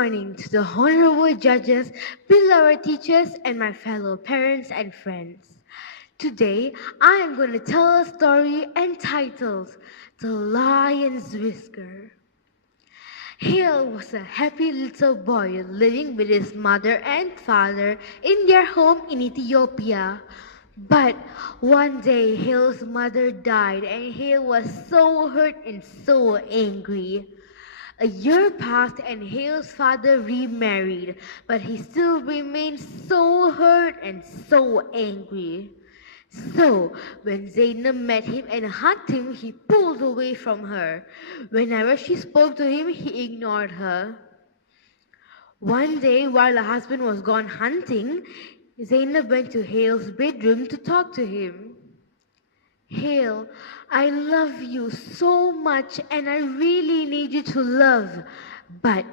morning to the honorable judges, beloved teachers, and my fellow parents and friends. Today, I am going to tell a story entitled The Lion's Whisker. Hale was a happy little boy living with his mother and father in their home in Ethiopia. But one day, Hale's mother died, and Hale was so hurt and so angry. A year passed and Hale's father remarried, but he still remained so hurt and so angry. So, when Zainab met him and hugged him, he pulled away from her. Whenever she spoke to him, he ignored her. One day, while her husband was gone hunting, Zainab went to Hale's bedroom to talk to him. Hale, I love you so much and I really need you to love. But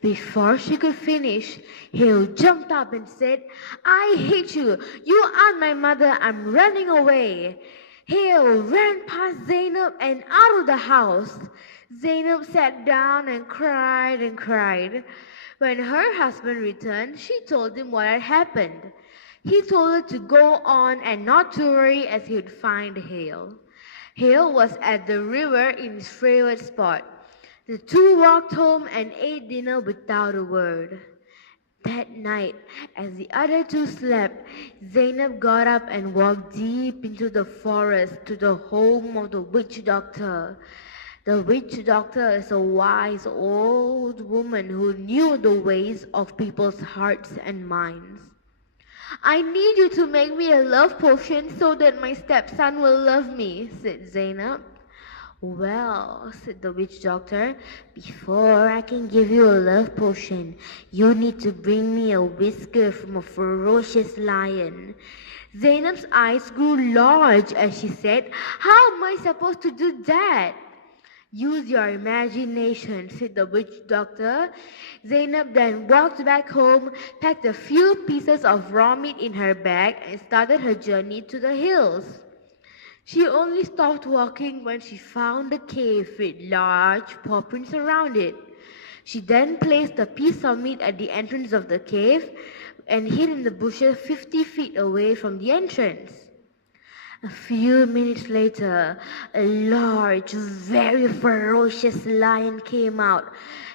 before she could finish, Hale jumped up and said, I hate you. You aren't my mother. I'm running away. Hale ran past Zainab and out of the house. Zainab sat down and cried and cried. When her husband returned, she told him what had happened. He told her to go on and not to worry as he would find Hale. Hale was at the river in his favorite spot. The two walked home and ate dinner without a word. That night, as the other two slept, Zainab got up and walked deep into the forest to the home of the witch doctor. The witch doctor is a wise old woman who knew the ways of people's hearts and minds. I need you to make me a love potion so that my stepson will love me, said Zainab. Well, said the witch doctor, before I can give you a love potion, you need to bring me a whisker from a ferocious lion. Zainab's eyes grew large as she said, How am I supposed to do that? Use your imagination, said the witch doctor. Zainab then walked back home, packed a few pieces of raw meat in her bag, and started her journey to the hills. She only stopped walking when she found a cave with large paw prints around it. She then placed a piece of meat at the entrance of the cave and hid in the bushes 50 feet away from the entrance. A few minutes later, a large, very ferocious lion came out,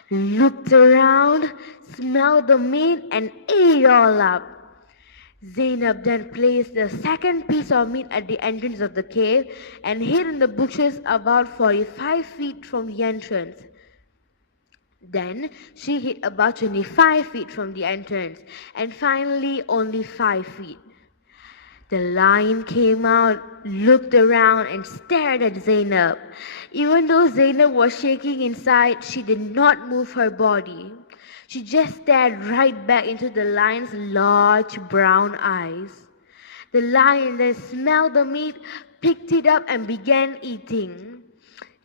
looked around, smelled the meat, and ate it all up. Zainab then placed the second piece of meat at the entrance of the cave and hid in the bushes about 45 feet from the entrance. Then she hid about 25 feet from the entrance, and finally only 5 feet. The lion came out, looked around, and stared at Zainab. Even though Zainab was shaking inside, she did not move her body. She just stared right back into the lion's large brown eyes. The lion then smelled the meat, picked it up, and began eating.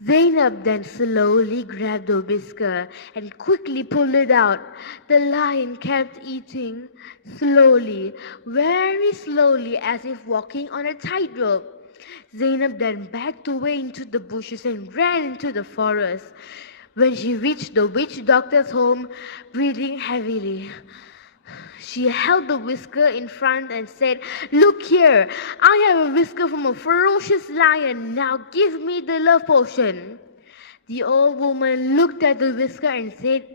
Zainab then slowly grabbed the whisker and quickly pulled it out. The lion kept eating, slowly, very slowly, as if walking on a tightrope. Zainab then backed away into the bushes and ran into the forest. When she reached the witch doctor's home, breathing heavily, she held the whisker in front and said, Look here, I have a whisker from a ferocious lion. Now give me the love potion. The old woman looked at the whisker and said,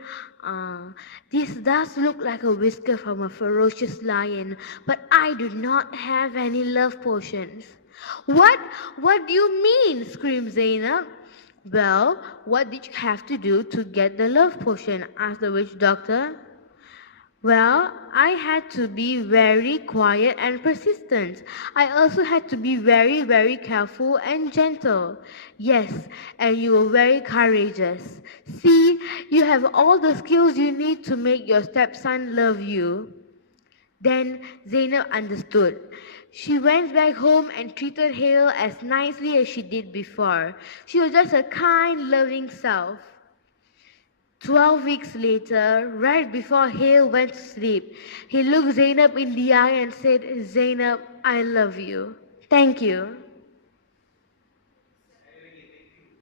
This does look like a whisker from a ferocious lion, but I do not have any love potions. What? What do you mean? Screamed Zainab. Well, what did you have to do to get the love potion? Asked the witch doctor. Well, I had to be very quiet and persistent. I also had to be very, very careful and gentle. Yes, and you were very courageous. See, you have all the skills you need to make your stepson love you. Then Zainab understood. She went back home and treated Hale as nicely as she did before. She was just a kind, loving self. 12 weeks later, right before Hale went to sleep, he looked Zainab in the eye and said, Zainab, I love you. Thank you.